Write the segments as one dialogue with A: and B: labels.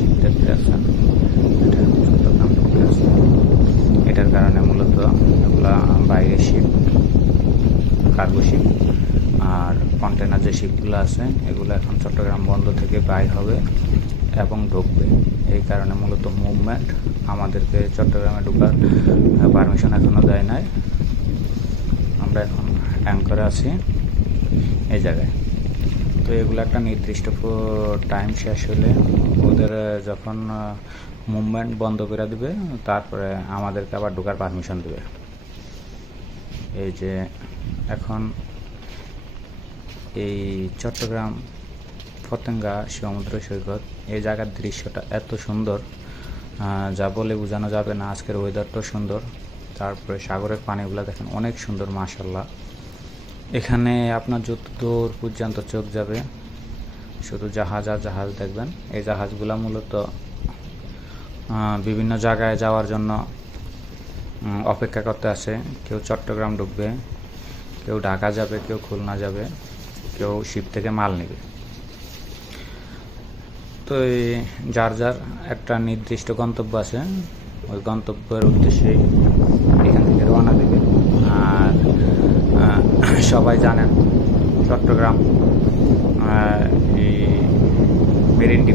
A: শিখতে পেরেছেন এটা যত্ন পেরেছেন এটার কারণে মূলত এগুলা বাইরে শিপ কার্গো শিপ আর কন্টেনার যে শিপগুলো আছে, এগুলো এখন চট্টগ্রাম বন্দর থেকে বাইর হবে এবং ঢুকবে। এই কারণে মূলত মুভমেন্ট আমাদেরকে চট্টগ্রামে ঢুকার পারমিশন এখনও দেয় নাই। আমরা এখন অ্যাঙ্করে আছি। এই জায়গায়। তো এগুলো একটা নির্দিষ্ট টাইম শেষ হলে ওদের যখন মুভমেন্ট বন্ধ করে দেবে, তারপরে আমাদেরকে আবার ঢোকার পারমিশন দেবে। এই যে এখন এই চট্টগ্রাম, ফতেঙ্গা সমুদ্র সৈকত, এই জায়গার দৃশ্যটা এত সুন্দর। যা বলে বোঝানো যাবে না, আজকের ওয়েদারটাও সুন্দর। তারপরে সাগরের পানিগুলো দেখেন অনেক সুন্দর মাশাল্লাহ এখানে আপনার যত দূর পর্যন্ত চোখ যাবে, শুধু জাহাজ আর জাহাজ দেখবেন। এই জাহাজগুলো মূলত বিভিন্ন জায়গায় যাওয়ার জন্য অপেক্ষা করতে আসে। কেউ চট্টগ্রাম ঢুকবে, কেউ ঢাকা যাবে, কেউ খুলনা যাবে, কেউ শিপ থেকে মাল নেবে। তো এই যার যার একটা নির্দিষ্ট গন্তব্য আছে, ওই গন্তব্যের উদ্দেশ্যে এখান থেকে রওনা দেবে আর আহ, সবাই জানেন চট্টগ্রাম আহ, এই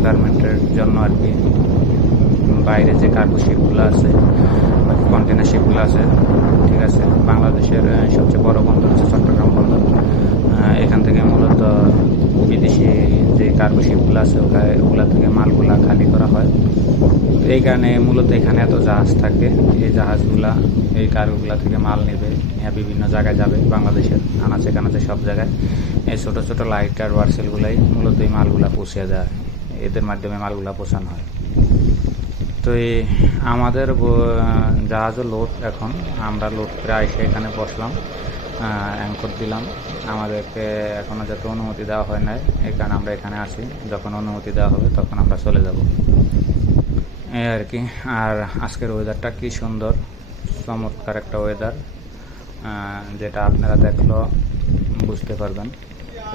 A: ডিপার্টমেন্টের জন্য আর কি। বাইরে যে কার্গো শিপগুলো আছে কন্টেনার শিপগুলো আছে, ঠিক আছে, বাংলাদেশের সবচেয়ে বড় বন্দর হচ্ছে চট্টগ্রাম বন্দর। এখান থেকে মূলত বিদেশি যে কার্গো শিপগুলো আছে ওগুলা থেকে মালগুলা খালি করা হয়। এই কারণে মূলত এখানে এত জাহাজ থাকে, এই জাহাজগুলা, এই কার্গোগুলা থেকে মাল নেবে বিভিন্ন জায়গায় যাবে, বাংলাদেশের আনাচে কানাচে সব জায়গায়। এই ছোটো ছোটো লাইটার ওয়ার্সেলগুলাই মূলত এই মালগুলা পৌঁছে যায় এদের মাধ্যমে মালগুলা পৌঁছানো হয়। তো এই আমাদের জাহাজও লোড এখন, আমরা লোড আইসে এখানে বসলাম অ্যাঙ্কর দিলাম। আমাদেরকে এখনও যাতে অনুমতি দেওয়া হয় নাই, এই কারণে আমরা এখানে আসি যখন অনুমতি দেওয়া হবে, তখন আমরা চলে যাব। এই আর কি। আর আজকের ওয়েদারটা কি সুন্দর, চমৎকার একটা ওয়েদার যেটা আপনারা দেখল বুঝতে পারবেন।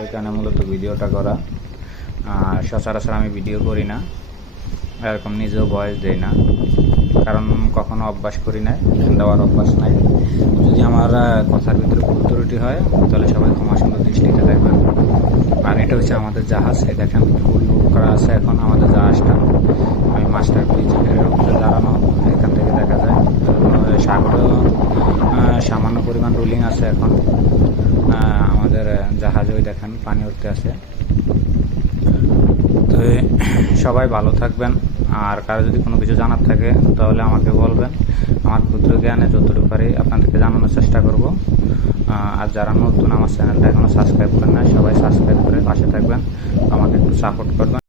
A: এই কারণে মূলত ভিডিওটা করা। আর সচরাচর আমি ভিডিও করি না। এরকম নিজেও বয়স দেই না। কারণ কখনো অভ্যাস করি নাই, দেওয়ার অভ্যাস নাই। যদি আমার কথার ভিতরে ভুল ত্রুটি হয়, তাহলে সবাই ক্ষমা সুন্দর দৃষ্টিতে দেখবেন। আর এটা হচ্ছে আমাদের জাহাজ। এই দেখেন ফুল লোড করা আছে এখন আমাদের জাহাজটা। আমি মাস্টার ব্রিজের উপরে দাঁড়ানো, এখান থেকে দেখা যায়। সাগরেও সামান্য পরিমাণ রুলিং আছে এখন। আমাদের জাহাজে ওই দেখেন, পানি উঠতে আছে। তো সবাই ভালো থাকবেন। আর কারও যদি কোনো কিছু জানার থাকে, তাহলে আমাকে বলবেন। আমার ক্ষুদ্র জ্ঞানে যতটুকু পারি আপনাদেরকে জানানোর চেষ্টা করব। আর যারা নতুন আমার চ্যানেলটা এখনও সাবস্ক্রাইব করেন না সবাই সাবস্ক্রাইব করে পাশে থাকবেন। আমাকে একটু সাপোর্ট করবেন।